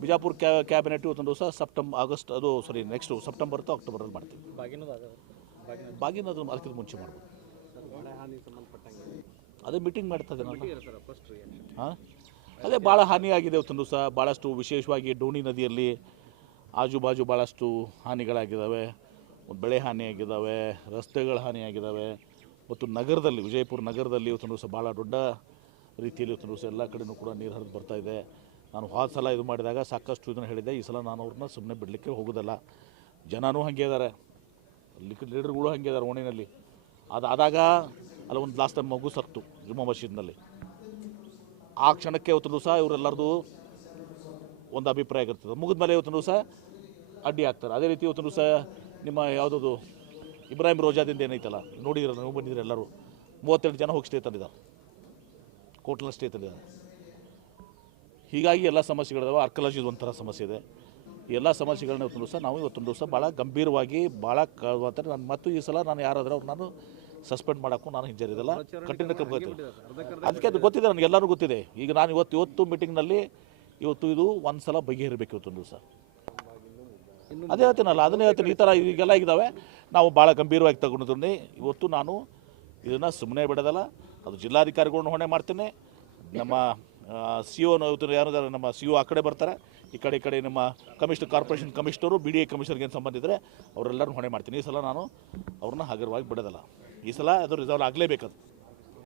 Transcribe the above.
ಬಿಜಾಪುರ ಕ್ಯಾ ಕ್ಯಾಬಿನೆಟ್ ಇವತ್ತೊಂದು ದಿವಸ ಸೆಪ್ಟೆಂಬರ್, ಆಗಸ್ಟ್, ಅದು ಸಾರಿ ನೆಕ್ಸ್ಟು ಸೆಪ್ಟೆಂಬರ್ ಅಥವಾ ಅಕ್ಟೋಬರಲ್ಲಿ ಮಾಡ್ತೀವಿ. ಬಾಗಿನ ಅದು ಅದಕ್ಕಿಂತ ಮುಂಚೆ ಮಾಡ್ಬೋದು. ಅದೇ ಮೀಟಿಂಗ್ ಮಾಡ್ತದೆ ಹಾಂ? ಅದೇ ಭಾಳ ಹಾನಿಯಾಗಿದೆ ಇವತ್ತೊಂದು ದಿವಸ. ಭಾಳಷ್ಟು ವಿಶೇಷವಾಗಿ ಡೋಣಿ ನದಿಯಲ್ಲಿ ಆಜುಬಾಜು ಭಾಳಷ್ಟು ಹಾನಿಗಳಾಗಿದ್ದಾವೆ. ಬೆಳೆ ಹಾನಿಯಾಗಿದ್ದಾವೆ, ರಸ್ತೆಗಳ ಹಾನಿಯಾಗಿದ್ದಾವೆ. ಮತ್ತು ನಗರದಲ್ಲಿ, ವಿಜಯಪುರ ನಗರದಲ್ಲಿ ಇವತ್ತೊಂದು ದಿವಸ ಭಾಳ ದೊಡ್ಡ ರೀತಿಯಲ್ಲಿ ಇವತ್ತೊಂದು ದಿವಸ ಎಲ್ಲ ಕಡೆನೂ ಕೂಡ ನೀರು ಹರಿದು ಬರ್ತಾ ಇದೆ. ನಾನು ಹೋದ ಸಲ ಇದು ಮಾಡಿದಾಗ ಸಾಕಷ್ಟು ಇದನ್ನು ಹೇಳಿದೆ ಈ ಸಲ ನಾನು ಅವ್ರನ್ನ ಸುಮ್ಮನೆ ಬಿಡಲಿಕ್ಕೆ ಹೋಗೋದಲ್ಲ. ಜನನೂ ಹಾಗೆ ಇದ್ದಾರೆ ಲಿಕ್ವಿಡ್ ಲೀಡರ್ಗಳು ಹಾಗೆ ಇದ್ದಾರೆ ಓಣಿನಲ್ಲಿ. ಅದಾದಾಗ ಅಲ್ಲಿ ಒಂದು ಲಾಸ್ಟ್ ಟೈಮ್ ಮಗು ಸತ್ತು ಜುಮ್ಮಾ ಮಸೀದ್ನಲ್ಲಿ. ಆ ಕ್ಷಣಕ್ಕೆ ಇವತ್ತು ದಿವಸ ಇವರೆಲ್ಲರದು ಒಂದು ಅಭಿಪ್ರಾಯ ಆಗಿರ್ತದೆ. ಮುಗಿದ ಮೇಲೆ ಇವತ್ತು ದಿವಸ ಅಡ್ಡಿ ಆಗ್ತಾರೆ. ಅದೇ ರೀತಿ ಇವತ್ತು ದಿವಸ ನಿಮ್ಮ ಯಾವುದದು ಇಬ್ರಾಹಿಂ ರೋಜಾದಿಂದ ಏನೈತಲ್ಲ ನೋಡಿದ್ರೆ ನೀವು ಬಂದಿದ್ರೆ ಎಲ್ಲರೂ. ಮೂವತ್ತೆರಡು ಜನ ಹೋಗಿ ಸ್ಟೇ ತಂದಿದ್ದಾರೆ. ಕೋಟ್ಲ ಸ್ಟೇ ತಂದಿದ್ದಾರೆ. ಹೀಗಾಗಿ ಎಲ್ಲ ಸಮಸ್ಯೆಗಳಿದಾವೆ ಆರ್ಕಲಾಜಿದು ಒಂಥರ ಸಮಸ್ಯೆ ಇದೆ. ಎಲ್ಲ ಸಮಸ್ಯೆಗಳನ್ನ ಇವತ್ತು ದಿವಸ ನಾವು ಇವತ್ತೊಂದು ದಿವಸ ಭಾಳ ಗಂಭೀರವಾಗಿ ಭಾಳ ಕ ನಾನು ಮತ್ತು ಈ ಸಲ ನಾನು ಯಾರಾದರೂ ಅವ್ರು ನಾನು ಸಸ್ಪೆಂಡ್ ಮಾಡೋಕ್ಕೂ ನಾನು ಹಿಂಜರಿದಲ್ಲ ಕಠಿಣ ಕ್ರಮ ಅದಕ್ಕೆ ಅದು ಗೊತ್ತಿದೆ ನನಗೆ ಎಲ್ಲರೂ ಗೊತ್ತಿದೆ. ಈಗ ನಾನು ಇವತ್ತು ಇವತ್ತು ಮೀಟಿಂಗ್ನಲ್ಲಿ ಇವತ್ತು ಇದು ಒಂದು ಸಲ ಬಗೆಹರಿಬೇಕು ಇವತ್ತೊಂದು ದಿವಸ. ಅದೇ ಹೇಳ್ತೀನಲ್ಲ ಅದನ್ನೇ ಹೇಳ್ತೀನಿ. ಈ ಥರ ಈಗೆಲ್ಲ ಇದ್ದಾವೆ ನಾವು ಭಾಳ ಗಂಭೀರವಾಗಿ ತಗೊಂಡಿದ್ದೀನಿ. ಇವತ್ತು ನಾನು ಇದನ್ನು ಸುಮ್ಮನೆ ಬಿಡೋದಲ್ಲ. ಅದು ಜಿಲ್ಲಾಧಿಕಾರಿಗಳನ್ನ ಹೊಣೆ ಮಾಡ್ತೀನಿ. ನಮ್ಮ ಸಿ ಒ ಇವತ್ತು ಯಾರು ನಮ್ಮ ಸಿ ಒ ಆ ಕಡೆ ಬರ್ತಾರೆ. ಈ ಕಡೆ ಈ ಕಡೆ ನಮ್ಮ commission corporation commissioner B D A ಕಮಿಷನರ್ಗೆ ಏನು ಅವರೆಲ್ಲರನ್ನು ಹೊಣೆ ಮಾಡ್ತೀನಿ. ಈ ಸಲ ನಾನು ಅವ್ರನ್ನ ಹಗುರವಾಗಿ ಬಿಡೋದಲ್ಲ. ಈ ಸಲ ಅದು ರಿಸಾಲ್ವ್ ಆಗಲೇಬೇಕದು.